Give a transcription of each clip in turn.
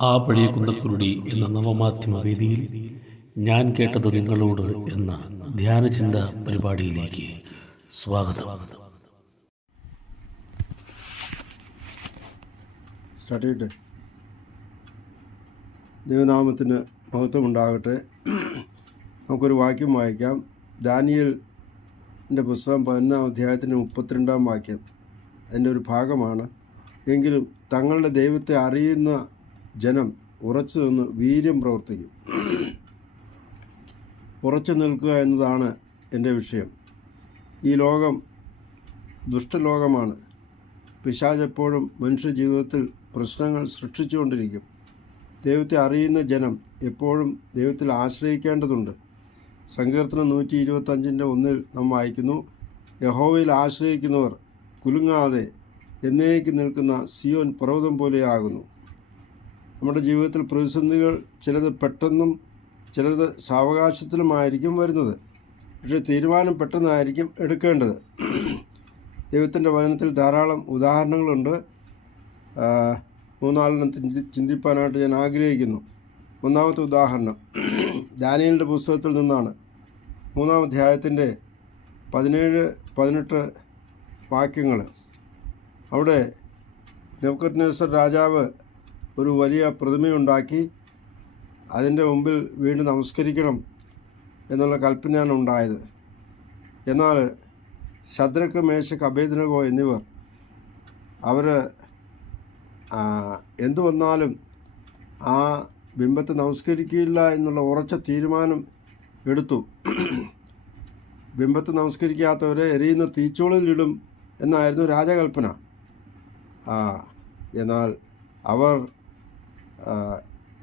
ആ പഴയ കുന്തക്കുരുടി എന്ന നവമാധ്യമ വേദിയിൽ ഞാൻ കേട്ടത് നിങ്ങളോട് എന്ന ധ്യാനചിന്ത പരിപാടിയിലേക്ക് സ്വാഗതം. സ്റ്റാർട്ട് ചെയ്യട്ടെ. ദൈവനാമത്തിന് മഹത്വമുണ്ടാകട്ടെ. നമുക്കൊരു വാക്യം വായിക്കാം. ദാനിയലിന്റെ പുസ്തകം പതിനൊന്നാം അധ്യായത്തിന്റെ മുപ്പത്തിരണ്ടാം വാക്യം. അതിന്റെ ഒരു ഭാഗമാണ്. എങ്കിലും തങ്ങളുടെ ദൈവത്തെ അറിയുന്ന ജനം ഉറച്ചു നിന്ന് വീര്യം പ്രവർത്തിക്കും. ഉറച്ചു നിൽക്കുക എന്നതാണ് എന്റെ വിഷയം. ഈ ലോകം ദുഷ്ടലോകമാണ്. പിശാച് എപ്പോഴും മനുഷ്യ ജീവിതത്തിൽ പ്രശ്നങ്ങൾ സൃഷ്ടിച്ചുകൊണ്ടിരിക്കും. ദൈവത്തെ അറിയുന്ന ജനം എപ്പോഴും ദൈവത്തിൽ ആശ്രയിക്കേണ്ടതുണ്ട്. സങ്കീർത്തനം നൂറ്റി ഇരുപത്തഞ്ചിന്റെ ഒന്നിൽ നാം വായിക്കുന്നു യഹോവയിൽ ആശ്രയിക്കുന്നവർ കുലുങ്ങാതെ എന്നേക്ക് നിൽക്കുന്ന സിയോൻ പർവതം പോലെയാകുന്നു. നമ്മുടെ ജീവിതത്തിൽ പ്രതിസന്ധികൾ ചിലത് പെട്ടെന്നും ചിലത് സാവകാശത്തിലുമായിരിക്കും വരുന്നത്. പക്ഷേ തീരുമാനം പെട്ടെന്നായിരിക്കും എടുക്കേണ്ടത്. ദൈവത്തിന്റെ വചനത്തിൽ ധാരാളം ഉദാഹരണങ്ങളുണ്ട്. മൂന്നാലെണ്ണം ചിന്തി ചിന്തിപ്പാനായിട്ട് ഞാൻ ആഗ്രഹിക്കുന്നു. ഒന്നാമത്തെ ഉദാഹരണം. ദാനിയലിന്റെ പുസ്തകത്തിൽ നിന്നാണ്. മൂന്നാം അധ്യായത്തിന്റെ പതിനേഴ് പതിനെട്ട് വാക്യങ്ങൾ അവിടെ നെബ്കദ്നേസർ രാജാവ് ഒരു വലിയ പ്രതിമയുണ്ടാക്കി അതിന്റെ മുമ്പിൽ വീണ്ടും നമസ്കരിക്കണം എന്നുള്ള കൽപ്പനയാണ് ഉണ്ടായത്. എന്നാൽ ശദ്രക്ക് മേശക്ക് അഭേദനകോ എന്നിവർ അവർ എന്തു വന്നാലും ആ ബിംബത്തെ നമസ്കരിക്കില്ല എന്നുള്ള ഉറച്ച തീരുമാനം എടുത്തു. ബിംബത്തെ നമസ്കരിക്കാത്തവരെ എറിയുന്ന തീച്ചുളിലിടും എന്നായിരുന്നു രാജകൽപ്പന. എന്നാൽ അവർ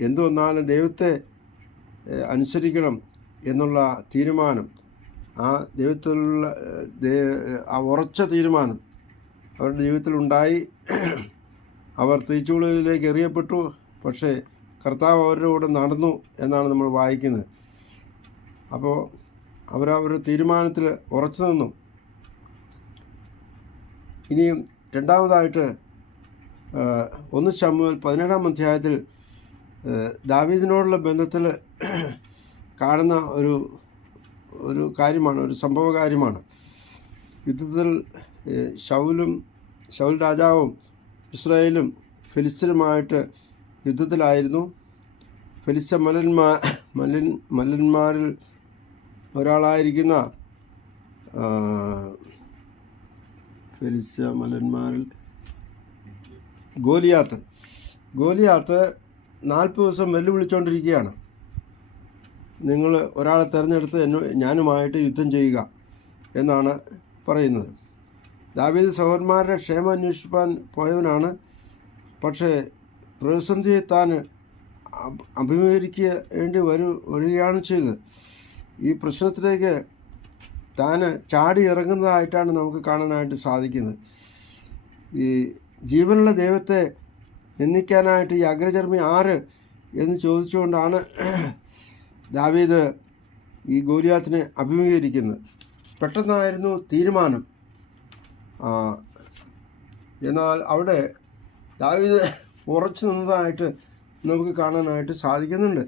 എന്തു വന്നാലും ദൈവത്തെ അനുസരിക്കണം എന്നുള്ള തീരുമാനം ആ ദൈവത്തിലുള്ള ആ ഉറച്ച തീരുമാനം അവരുടെ ജീവിതത്തിലുണ്ടായി അവർ തീച്ചുളിലേക്ക് എറിയപ്പെട്ടു. പക്ഷേ കർത്താവ് അവരുടെ കൂടെ നടന്നു എന്നാണ് നമ്മൾ വായിക്കുന്നത്. അപ്പോൾ അവരവരുടെ തീരുമാനത്തിൽ ഉറച്ചു നിന്നു. ഇനിയും രണ്ടാമതായിട്ട് ഒന്ന് ശമുവൽ പതിനേഴാം അധ്യായത്തിൽ ദാവീദിനോടുള്ള ബന്ധത്തിൽ കാണുന്ന ഒരു ഒരു കാര്യമാണ് ഒരു സംഭവ കാര്യമാണ്. യുദ്ധത്തിൽ ശൗലും ശൗൽ രാജാവും ഇസ്രായേലും ഫിലിസ്തീനുമായിട്ട് യുദ്ധത്തിലായിരുന്നു. ഫിലിസ്ത മലന്മാ മലൻ മലന്മാരിൽ ഒരാളായിരിക്കുന്ന ആ, ഫിലിസ്ത മലന്മാരിൽ ഗോലിയാത്ത്. ഗോലിയാത്ത് നാൽപ്പത് ദിവസം വെല്ലുവിളിച്ചുകൊണ്ടിരിക്കുകയാണ് നിങ്ങൾ ഒരാളെ തിരഞ്ഞെടുത്ത് എന്നോ ഞാനുമായിട്ട് യുദ്ധം ചെയ്യുക എന്നാണ് പറയുന്നത്. ദാവീദ് സഹോദരന്മാരുടെ ക്ഷേമം അന്വേഷിപ്പാൻ പോയവനാണ്. പക്ഷേ പ്രതിസന്ധിയെ താൻ അഭ- അഭിമുഖീകരിക്കേണ്ടി വരു വരികയാണ് ചെയ്തത്. ഈ പ്രശ്നത്തിലേക്ക് താൻ ചാടി ഇറങ്ങുന്നതായിട്ടാണ് നമുക്ക് കാണാനായിട്ട് സാധിക്കുന്നത്. ഈ ജീവനുള്ള ദൈവത്തെ നിന്ദിക്കാനായിട്ട് ഈ അഗ്രചർമ്മി ആര് എന്ന് ചോദിച്ചുകൊണ്ടാണ് ദാവീദ് ഈ ഗോലിയാത്തിനെ അഭിമുഖീകരിക്കുന്നത്. പെട്ടെന്നായിരുന്നു തീരുമാനം. എന്നാൽ അവിടെ ദാവീദ് ഉറച്ചു നിന്നതായിട്ട് നമുക്ക് കാണാനായിട്ട് സാധിക്കുന്നുണ്ട്.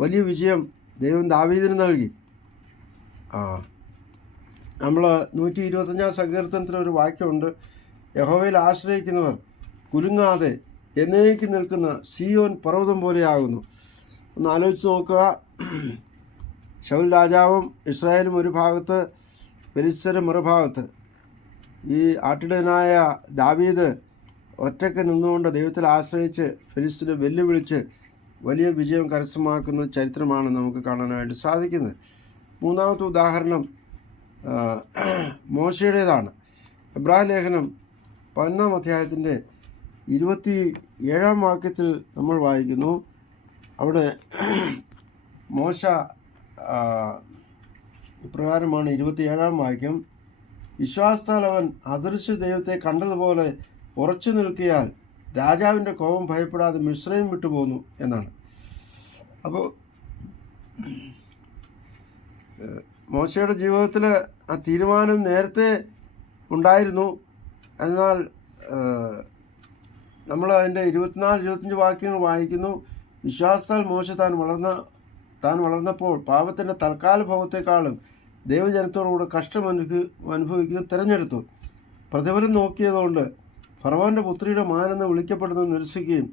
വലിയ വിജയം ദൈവം ദാവീദിന് നൽകി. ആ നമ്മൾ നൂറ്റി ഇരുപത്തഞ്ചാം സങ്കീർത്തനത്തിൽ ഒരു വാക്യമുണ്ട്. യഹോവയിൽ ആശ്രയിക്കുന്നവർ കുലുങ്ങാതെ എന്നേക്ക് നിൽക്കുന്ന സിയോൻ പർവതം പോലെയാകുന്നു. ഒന്ന് ആലോചിച്ച് നോക്കുക. ശൗൽ രാജാവും ഇസ്രായേലും ഒരു ഭാഗത്ത് ഫെലിസ്തരും മറുഭാഗത്ത്. ഈ ആട്ടിടനായ ദാവീദ് ഒറ്റയ്ക്ക് നിന്നുകൊണ്ട് ദൈവത്തിൽ ആശ്രയിച്ച് ഫിലിസ്തീന് വെല്ലുവിളിച്ച് വലിയ വിജയം കരസ്ഥമാക്കുന്ന ചരിത്രമാണ് നമുക്ക് കാണാനായിട്ട് സാധിക്കുന്നത്. മൂന്നാമത്തെ ഉദാഹരണം മോശയുടേതാണ്. എബ്രാഹിം ലേഖനം പതിനൊന്നാം അധ്യായത്തിന്റെ ഇരുപത്തി ഏഴാം വാക്യത്തിൽ നമ്മൾ വായിക്കുന്നു. അവിടെ മോശ ആ, ഇപ്രകാരമാണ് ഇരുപത്തിയേഴാം വാക്യം. വിശ്വാസത്താൽ അവൻ അദൃശ്യ ദൈവത്തെ കണ്ടതുപോലെ ഉറച്ചു നിൽക്കിയാൽ രാജാവിന്റെ കോപം ഭയപ്പെടാതെ മിശ്രയും വിട്ടുപോകുന്നു എന്നാണ്. അപ്പോൾ മോശയുടെ ജീവിതത്തിൽ ആ തീരുമാനം നേരത്തെ ഉണ്ടായിരുന്നു. എന്നാൽ നമ്മൾ അതിന്റെ ഇരുപത്തിനാല് ഇരുപത്തഞ്ച് വാക്യങ്ങൾ വായിക്കുന്നു. വിശ്വാസത്താൽ മോശ താൻ വളർന്ന താൻ വളർന്നപ്പോൾ പാപത്തിന്റെ തൽക്കാല ഭോഗത്തെക്കാളും ദൈവജനത്തോടുകൂടെ കഷ്ടം അനുഭവിക്കുന്ന തിരഞ്ഞെടുത്തു. പ്രതിഫലം നോക്കിയതുകൊണ്ട് ഫറവോന്റെ പുത്രിയുടെ മാനെന്ന് വിളിക്കപ്പെടുന്നത് നിരസിക്കുകയും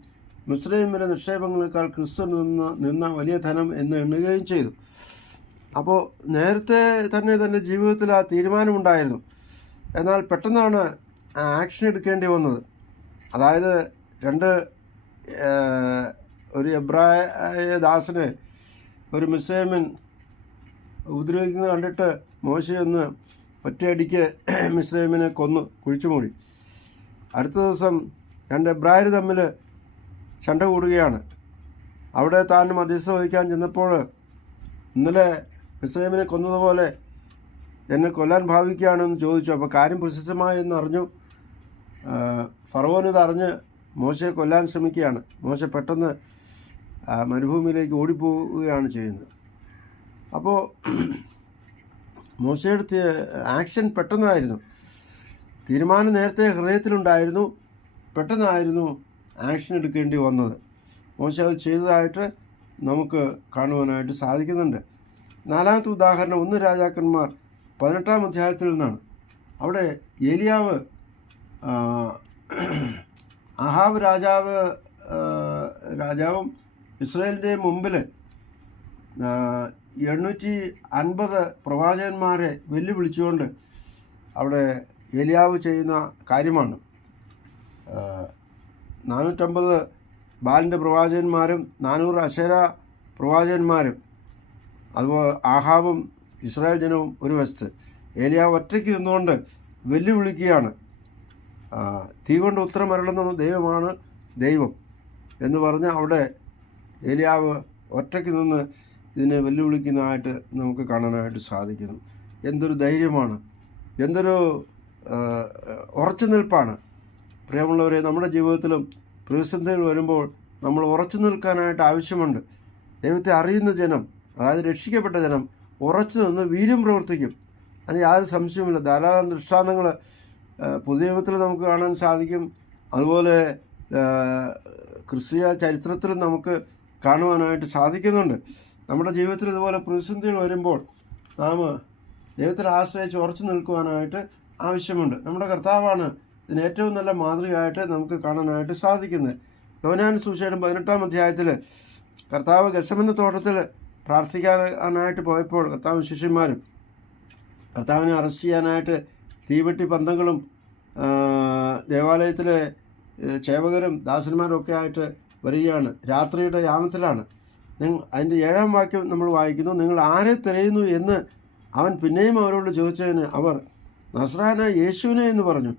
മുസ്ലിമിലെ നിക്ഷേപങ്ങളെക്കാൾ ക്രിസ്തു നിന്ന നിന്ന വലിയ ധനം എന്ന് എണ്ണുകയും ചെയ്തു. അപ്പോൾ നേരത്തെ തന്നെ തന്റെ ജീവിതത്തിൽ ആ തീരുമാനമുണ്ടായിരുന്നു. എന്നാൽ പെട്ടെന്നാണ് ആക്ഷൻ എടുക്കേണ്ടി വന്നത്. അതായത് രണ്ട് ഒരു എബ്രായ ദാസനെ ഒരു മുസ്ലിമിൻ ഉപദ്രവിക്കുന്നത് കണ്ടിട്ട് മോശയൊന്ന് ഒറ്റയടിക്ക് മുസ്ലിമിനെ കൊന്നു കുഴിച്ചുമൂടി. അടുത്ത ദിവസം രണ്ട് എബ്രായർ തമ്മിൽ ചണ്ട കൂടുകയാണ്. അവിടെ താൻ മധ്യസ്ഥ വഹിക്കാൻ ചെന്നപ്പോൾ ഇന്നലെ മിസ്ലൈമിനെ കൊന്നതുപോലെ എന്നെ കൊല്ലാൻ ഭാവിക്കുകയാണെന്ന് ചോദിച്ചു. അപ്പോൾ കാര്യം പ്രശസ്തമായി എന്ന് അറിഞ്ഞു. ഫറവോൻ ഇതറിഞ്ഞ് മോശയെ കൊല്ലാൻ ശ്രമിക്കുകയാണ്. മോശ പെട്ടെന്ന് മരുഭൂമിയിലേക്ക് ഓടിപ്പോവുകയാണ് ചെയ്യുന്നത്. അപ്പോൾ മോശയുടെ ആക്ഷൻ പെട്ടെന്നായിരുന്നു. തീരുമാനം നേരത്തെ ഹൃദയത്തിലുണ്ടായിരുന്നു. പെട്ടെന്നായിരുന്നു ആക്ഷൻ എടുക്കേണ്ടി വന്നത്. മോശം അത് ചെയ്തതായിട്ട് നമുക്ക് കാണുവാനായിട്ട് സാധിക്കുന്നുണ്ട്. നാലാമത്തെ ഉദാഹരണം ഒന്ന് രാജാക്കന്മാർ പതിനെട്ടാം അധ്യായത്തിൽ നിന്നാണ്. അവിടെ ഏലിയാവ് അഹാവ് രാജാവ് രാജാവും ഇസ്രയേലിന്റെ മുമ്പിൽ എണ്ണൂറ്റി അൻപത് പ്രവാചകന്മാരെ വെല്ലുവിളിച്ചുകൊണ്ട് അവിടെ ഏലിയാവ് ചെയ്യുന്ന കാര്യമാണ്. നാനൂറ്റമ്പത് ബാലിന്റെ പ്രവാചകന്മാരും നാനൂറ് അശര പ്രവാചകന്മാരും അതുപോലെ ആഹാബും ഇസ്രായേൽ ജനവും ഒരു വശത്ത്. ഏലിയാവ് ഒറ്റയ്ക്ക് നിന്നുകൊണ്ട് വെല്ലുവിളിക്കുകയാണ്. തീ കൊണ്ട് ഉത്തരം അരുളുന്ന ദൈവമാണ് ദൈവം എന്ന് പറഞ്ഞ് അവിടെ ഏലിയാവ് ഒറ്റയ്ക്ക് നിന്ന് ഇതിനെ വെല്ലുവിളിക്കുന്നതായിട്ട് നമുക്ക് കാണാനായിട്ട് സാധിക്കുന്നു. എന്തൊരു ധൈര്യമാണ്. എന്തൊരു ഉറച്ചു നിൽപ്പാണ്. പ്രിയമുള്ളവരെ നമ്മുടെ ജീവിതത്തിലും പ്രതിസന്ധികൾ വരുമ്പോൾ നമ്മൾ ഉറച്ചു നിൽക്കാനായിട്ട് ആവശ്യമുണ്ട്. ദൈവത്തെ അറിയുന്ന ജനം അതായത് രക്ഷിക്കപ്പെട്ട ജനം ഉറച്ചു നിന്ന് വീര്യം പ്രവർത്തിക്കും. അതിന് യാതൊരു സംശയവുമില്ല. ധാരാളം ദൃഷ്ടാന്തങ്ങൾ പുതിയ നമുക്ക് കാണാൻ സാധിക്കും. അതുപോലെ ക്രിസ്തീയ ചരിത്രത്തിലും നമുക്ക് കാണുവാനായിട്ട് സാധിക്കുന്നുണ്ട്. നമ്മുടെ ജീവിതത്തിൽ ഇതുപോലെ പ്രതിസന്ധികൾ വരുമ്പോൾ നാം ദൈവത്തിൽ ആശ്രയിച്ച് ഉറച്ചു നിൽക്കുവാനായിട്ട് ആവശ്യമുണ്ട്. നമ്മുടെ കർത്താവാണ് ഇതിന് ഏറ്റവും നല്ല മാതൃകയായിട്ട് നമുക്ക് കാണാനായിട്ട് സാധിക്കുന്നത്. യോനാൻ സുശേഷം പതിനെട്ടാം അധ്യായത്തിൽ കർത്താവ് ഗസമെന്ന തോട്ടത്തിൽ പ്രാർത്ഥിക്കാനായിട്ട് പോയപ്പോൾ കർത്താവ് ശിഷ്യന്മാരും കർത്താവിനെ അറസ്റ്റ് ചെയ്യാനായിട്ട് തീവെട്ടി പന്തങ്ങളും ദേവാലയത്തിലെ ചേവകരും ദാസന്മാരും ഒക്കെ ആയിട്ട് വരികയാണ്. രാത്രിയുടെ യാമത്തിലാണ്. അതിന്റെ ഏഴാം വാക്യം നമ്മൾ വായിക്കുന്നു. നിങ്ങൾ ആരെ തിരയുന്നു എന്ന് അവൻ പിന്നെയും അവരോട് ചോദിച്ചതിന് അവർ നസ്രാന യേശുവിനെ എന്ന് പറഞ്ഞു.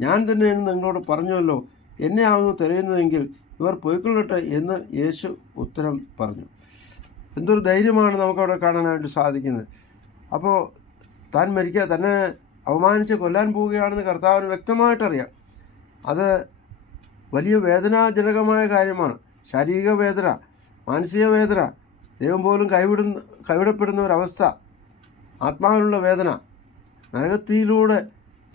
ഞാൻ തന്നെ എന്ന് നിങ്ങളോട് പറഞ്ഞുവല്ലോ. എന്നെ ആവുന്നു തിരയുന്നതെങ്കിൽ ഇവർ പോയിക്കൊള്ളട്ടെ എന്ന് യേശു ഉത്തരം പറഞ്ഞു. എന്തൊരു ധൈര്യമാണ് നമുക്കവിടെ കാണാനായിട്ട് സാധിക്കുന്നത്. അപ്പോൾ താൻ മരിക്കുക തന്നെ അവമാനിച്ച് കൊല്ലാൻ പോവുകയാണെന്ന് കർത്താവിന് വ്യക്തമായിട്ടറിയാം. അത് വലിയ വേദനാജനകമായ കാര്യമാണ്. ശാരീരിക വേദന മാനസിക വേദന ദൈവം പോലും കൈവിടുന്ന കൈവിടപ്പെടുന്ന ഒരവസ്ഥ ആത്മാവിനുള്ള വേദന. നരകത്തിയിലൂടെ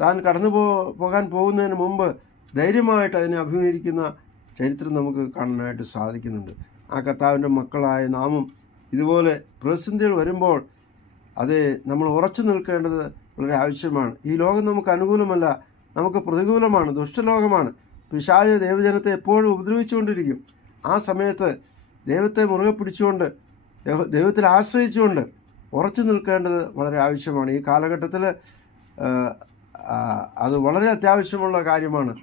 താൻ കടന്നു പോ പോകാൻ പോകുന്നതിന് മുമ്പ് ധൈര്യമായിട്ട് അതിനെ അഭിമുഖീകരിക്കുന്ന ചരിത്രം നമുക്ക് കാണാനായിട്ട് സാധിക്കുന്നുണ്ട്. ആ കർത്താവിന്റെ മക്കളായ നാമം ഇതുപോലെ പ്രതിസന്ധികൾ വരുമ്പോൾ അത് നമ്മൾ ഉറച്ചു നിൽക്കേണ്ടത് വളരെ ആവശ്യമാണ്. ഈ ലോകം നമുക്ക് അനുകൂലമല്ല നമുക്ക് പ്രതികൂലമാണ് ദുഷ്ടലോകമാണ്. പിശാജ ദേവജനത്തെ എപ്പോഴും ഉപദ്രവിച്ചുകൊണ്ടിരിക്കും. ആ സമയത്ത് ദൈവത്തെ മുറുകെ പിടിച്ചുകൊണ്ട് ദൈവ- ദൈവത്തിൽ ആശ്രയിച്ചുകൊണ്ട് ഉറച്ചു നിൽക്കേണ്ടത് വളരെ ആവശ്യമാണ്. ഈ കാലഘട്ടത്തിൽ അത് വളരെ അത്യാവശ്യമുള്ള കാര്യമാണ്.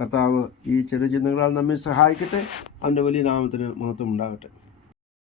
കർത്താവ് ഈ ചെറിയ ചിന്തകളാൽ നമ്മെ സഹായിക്കട്ടെ. അവന്റെ വലിയ നാമത്തിന് മഹത്വം ഉണ്ടാകട്ടെ